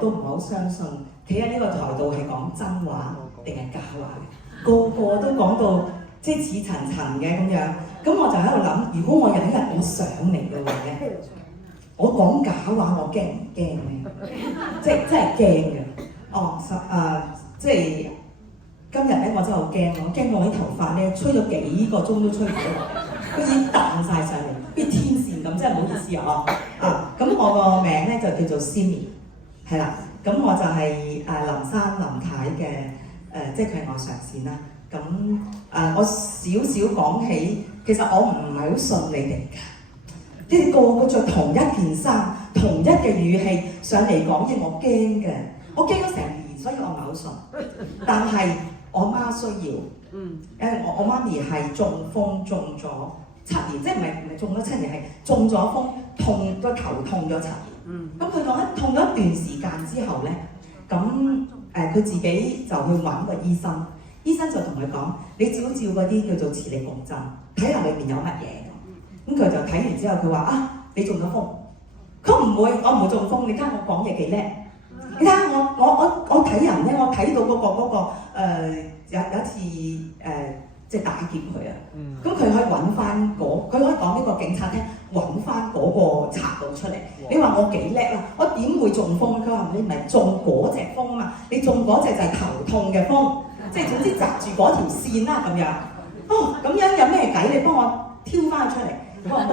都唔係好相信，企喺呢個台度係講真話定係假話嘅，個個都講到即係似層層嘅咁樣。咁我就喺度諗，如果我有一日我上嚟嘅話咧，我講假話，我驚唔驚咧？即係真係驚嘅。即係今日咧，我真係好驚，我驚我啲頭髮咧吹咗幾個鐘都吹唔到落嚟，佢已經彈晒上嚟，好似天線咁，真係唔好意思啊！咁我個名咧就叫做 Simmy， 係啦，咁我就係林生林太嘅即係佢係我上線啦。咁我少少講起，其實我唔係好信你哋㗎。你哋個個着同一件衫、同一嘅語氣上嚟講嘢，我驚嘅，我驚咗成年，所以我唔係好信。但係我媽需要，我媽咪係中風中咗7年，即係唔係中咗7年，係中咗風，痛個頭痛咗7年。咁佢講咧，痛咗一段時間之後咧，咁佢自己就去揾個醫生，醫生就同佢講：你照嗰啲叫做磁力共振，睇下裏面有乜嘢。咁佢就睇完之後，佢話你中咗風。佢唔會，我唔會中風。你睇下我講嘢幾叻。你睇下我睇人咧，我睇到嗰個有一次即係打劫佢啊。咁佢可以揾翻佢可以講呢個警察廳揾翻嗰個賊佬出嚟。你話我幾叻啦？我點會中風？佢話你唔係中嗰隻風啊嘛，你中嗰隻就係頭痛嘅風，即係總之擲住嗰條線啦咁樣。咁樣有咩計？你幫我挑翻佢出嚟。我話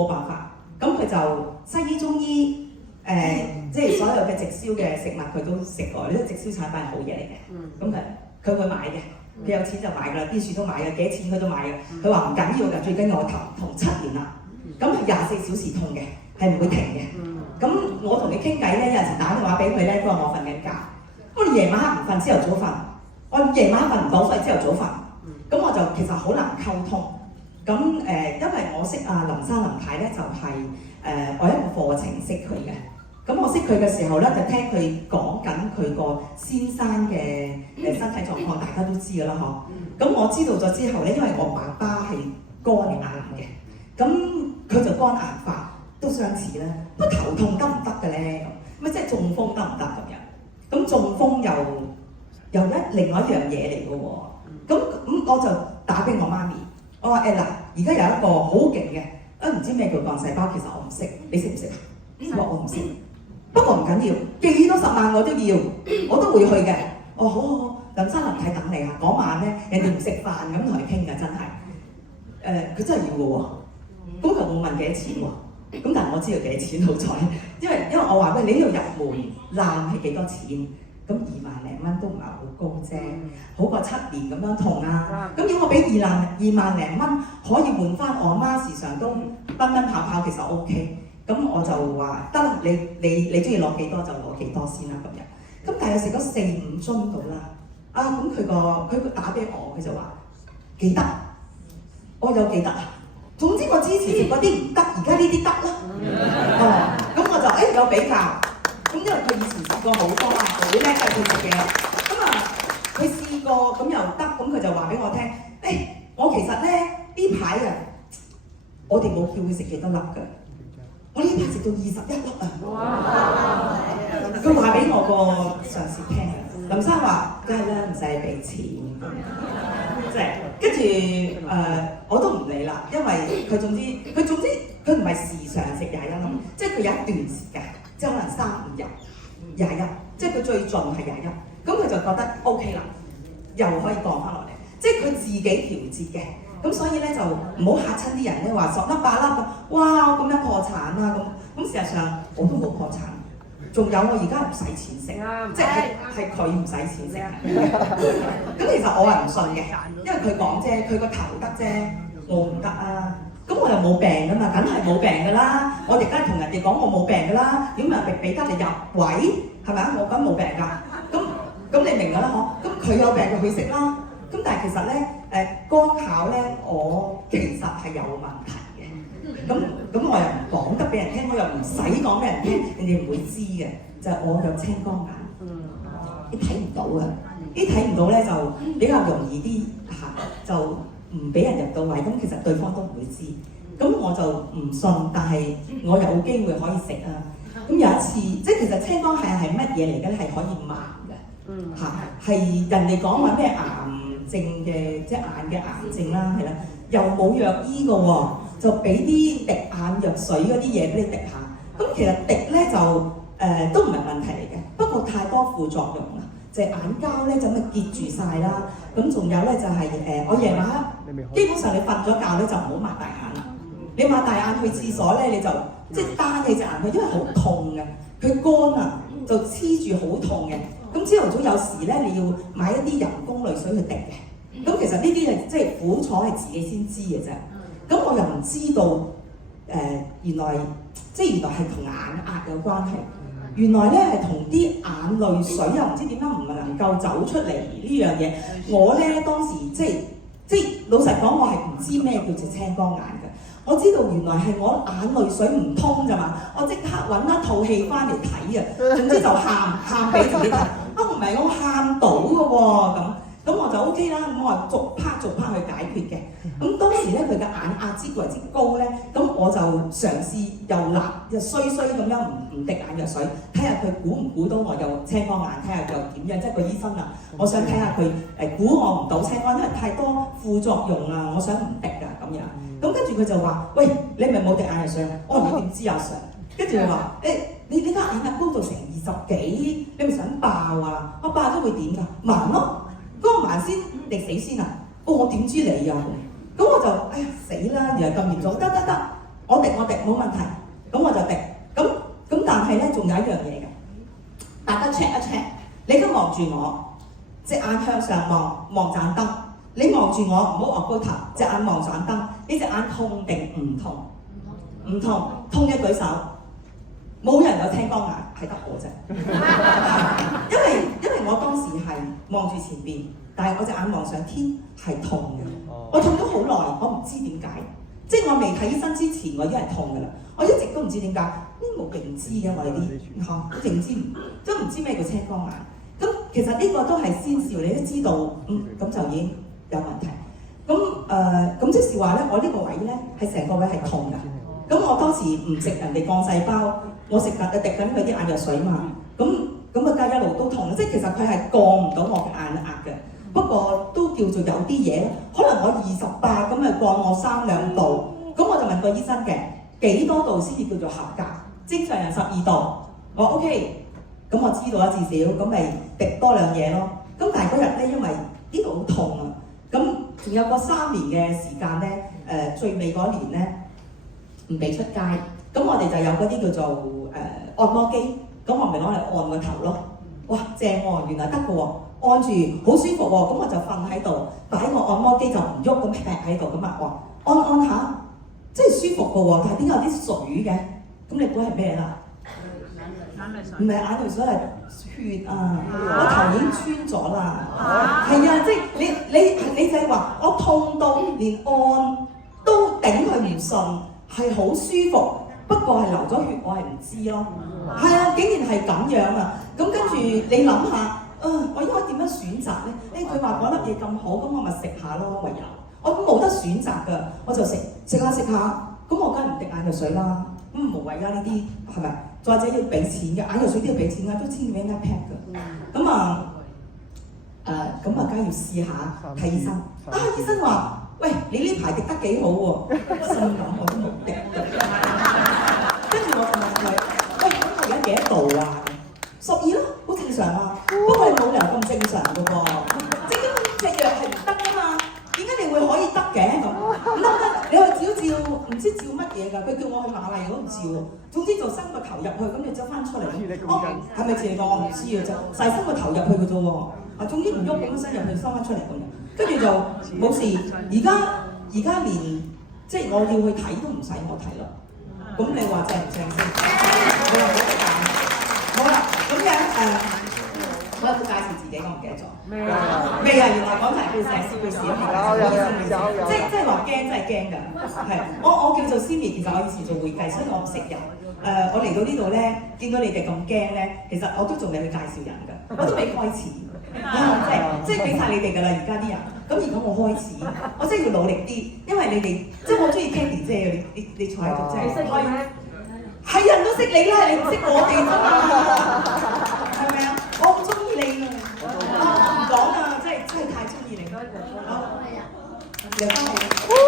冇辦法。咁佢就西醫中醫即係所有嘅直銷嘅食物佢都食過，呢啲直銷產品係好嘢嚟嘅。咁佢會買嘅，佢有錢就買㗎啦，啲樹都買嘅，幾多錢佢都買嘅。佢話唔緊要㗎，最緊要我頭痛7年啦。咁係24小時痛嘅，係唔會停嘅。咁我同你傾偈咧，有陣時打電話俾佢咧，佢話我瞓緊覺。我夜晚黑唔瞓，朝頭早瞓。我夜晚黑瞓唔到，所以朝頭早瞓。咁我就其實好難溝通。咁因為我識林生林太咧，就係我一個課程識佢嘅。咁我識佢嘅時候咧，就聽佢講緊佢個先生嘅身體狀況，大家都知㗎啦嗬。咁我知道咗之後咧，因為我爸爸係肝癌嘅，咁佢就肝癌化都相似啦。不過頭痛得唔得嘅咧？咁即係中風得唔得咁樣？咁中風又另外一樣嘢嚟嘅喎。咁我就打俾我媽咪。我話嗱，而家有一個好勁嘅，唔知咩叫幹細胞，其實我唔識，你識唔識啊？佢話我唔識，不過唔緊要，幾多10萬我都要，我都會去嘅。好，林生林太等你啊！嗰晚咧，人哋唔食飯咁同你傾㗎，真係。佢真係要嘅喎，咁佢冇問幾多錢喎，咁但係我知道幾多錢好彩，因為我話喂，你呢度入門爛係幾多錢？咁2萬零蚊都唔係好高啫，好過7年咁樣痛啊！咁如果我俾2萬零蚊可以換翻我媽時常都奔奔跑跑，其實 OK。咁我就話得啦，你中意攞幾多就攞幾多先啦咁樣。咁但係食咗4-5樽到啦，咁佢打俾我，佢就話記得，我有記得啊。總之我之前嗰啲唔得，而家呢啲得啦。咁我就有比較。咁因為佢以前試過好多好叻嘅佢自己，佢試過咁又得，咁佢就話俾我聽，我其實咧呢排我哋冇叫佢食幾多粒㗎，我呢排食到21粒啊！哇！佢話俾我個上司聽，林生話梗係啦，唔使俾錢，即係跟住我都唔理啦，因為佢總之佢唔係時常食21粒，即係佢有一段時間。即係可能3-5日21，即係佢最盡係21，咁佢就覺得 OK 啦，又可以降翻落嚟，即係佢自己調節嘅，咁所以咧就唔好嚇親啲人咧話10粒8粒，哇咁樣破產啦咁事實上我都冇破產，仲有我而家唔使錢食，即係佢唔使錢食，咁其實我係唔信嘅，因為佢講啫，佢個頭得啫，我唔得啊。咁我又冇病㗎嘛，梗係冇病㗎啦！我哋梗係同人哋講我冇病㗎啦，點解俾得你入位係咪啊？我梗冇病㗎，咁你明㗎啦嗬？咁佢有病就去食啦。咁但係其實咧光考咧，我其實係有問題嘅。咁我又唔講得俾人聽，我又唔使講俾人聽，人哋唔會知嘅。就係我有青光眼，你睇唔到㗎，啲睇唔到咧就比較容易啲就。唔俾人入到位，咁其實對方都唔會知，咁我就唔信，但係我有機會可以食啊。咁有一次，即係其實青光眼係乜嘢嚟嘅咧？係可以盲嘅，係人哋講話咩癌症嘅，即係眼嘅癌症啦，係啦，又冇藥醫嘅喎，就俾啲滴眼藥水嗰啲嘢俾你滴下。咁其實滴咧就都唔係問題嚟嘅，不過太多副作用啦。隻眼膠咧就咁結住晒啦，咁仲有咧就係我夜晚基本上你瞓咗覺咧就唔好擘大眼啦。你擘大眼去廁所咧，你就即係單起隻眼去，因為好痛嘅，佢乾啊就黐住好痛嘅。咁朝頭早有時咧你要買一啲人工淚水去滴嘅。咁其實呢啲係即係苦楚係自己先知嘅啫。咁我又唔知道原來係同眼壓有關係。原來咧係同啲眼淚水又唔知點解唔能夠走出嚟呢樣嘢。我咧當時即係老實講，我係唔知咩叫做青光眼嘅。我知道原來係我眼淚水唔通咋嘛，我即刻揾一套戲翻嚟睇啊。總之就喊俾自己睇。唔係我喊到嘅喎咁我就 OK 啦。咁我話逐 part 去解決嘅。咁當時咧佢嘅眼壓之為之高咧，咁我就嘗試又辣又衰咁樣唔滴眼藥水，睇下佢估唔估到我有青光眼，睇下佢又點樣。即係個醫生啊，我想睇下佢估我唔到青光，因為太多副作用啦，我想唔滴啊咁樣。咁跟住佢就話：喂，你咪冇滴眼藥水啊？我話你點知啊 Sir？ 跟住佢話：你家眼壓高到成20幾，你咪想爆啊？我爆咗會點㗎？盲咯，嗰個盲先定死先啊？我點知你啊？咁我就哎呀死啦！原來咁嚴重，得，我滴冇問題，咁我就滴。咁但係咧仲有一樣嘢嘅，大家 check 一 check， 你而家望住我，隻眼向上望盞燈，你望住我唔好昂高頭，隻眼望盞燈，你隻眼痛定唔痛？唔痛，痛嘅舉手。冇人有青光眼，係得我啫。因為我當時係望住前邊，但係我隻眼望上天係痛嘅。我痛咗好耐，我唔知點解。即係我未睇醫生之前，我已經係痛㗎啦。我一直都唔知點解，呢冇認知嘅我哋啲嚇，認知都唔知咩叫青光眼。咁其實呢個都係先兆，你都知道，咁就已經有問題。咁即是話咧，我呢個位咧係成個位係痛㗎。咁我當時唔食人哋幹細胞，我食緊滴緊佢啲眼藥水嘛。咁個街一路都痛，即係其實佢係降唔到我嘅眼壓嘅。不過都叫做有啲嘢，可能我28咁咪降我3-2度。咁我就問個醫生嘅幾多度先至叫做合格？正常人12度，我 OK。咁我知道啦，至少咁咪滴多兩嘢咯。咁但係嗰日咧，因為呢度好痛啊，咁仲有個3年嘅時間咧，最尾嗰年咧唔俾出街。咁我哋就有嗰啲叫做按摩機，咁我咪攞嚟按個頭咯。哇，正喎，原來得嘅喎。按住好舒服喎，咁我就瞓喺度，擺個按摩機就唔喐咁劈喺度咁啊！哇，按下，即係舒服嘅喎，但係點解有啲水嘅？咁你估係咩啦？唔係眼淚水，係血啊！我頭已經穿咗啦，係啊！即係你就係話我痛到連按都頂佢唔順，係好舒服，不過係流咗血，我係唔知咯。係啊，竟然係咁樣啊！咁跟住你諗下。我應該點樣選擇咧？佢話嗰粒嘢咁好，咁我咪食下咯，唯有我都冇得選擇㗎，我就食下，咁我梗係唔滴眼藥水啦，咁無謂啊呢啲係咪？再者要俾錢嘅，眼藥水都要俾錢㗎，都千幾蚊一 pack 㗎。咁梗係要試下睇醫生。醫生話：喂，你呢排滴得幾好喎？心諗我都冇滴㗎。跟住我就問佢：喂，咁我而家幾多度啊？12咯，好正常啊。不過你冇理由咁正常嘅喎，即係隻藥係唔得㗎嘛？點解你會可以得嘅咁？唔得，你去照，唔知照乜嘢㗎？佢叫我去瑪麗，我都唔照喎。總之就伸個頭入去，咁你走翻出嚟。係咪治療我唔知嘅啫，就係伸個頭入去嘅啫喎。總之唔喐咁伸入去，收翻出嚟咁樣，跟住就冇事。而家連即係我要去睇都唔使我睇咯。咁你話正唔正先？你話幾多間？好啦，咁樣我有冇介紹自己？我唔記得咗。未啊！原來講埋故事，故事唔係即係話驚，真係驚㗎。係我叫做 Simmy， 其實我以前做會計，所以我唔識人。我嚟到呢度咧，見到你哋咁驚咧，其實我都仲未去介紹人㗎，我都未開始。即係俾晒你哋㗎啦，而家啲人。咁而家我開始，我真係要努力啲，因為你哋即係我中意 Candy 姐嘅，你坐喺度真係。係人都識識你啦，你唔識我哋啫嘛，係咪啊？我好中意你啊！唔講啊，真係太中意你。好，嚟翻嚟。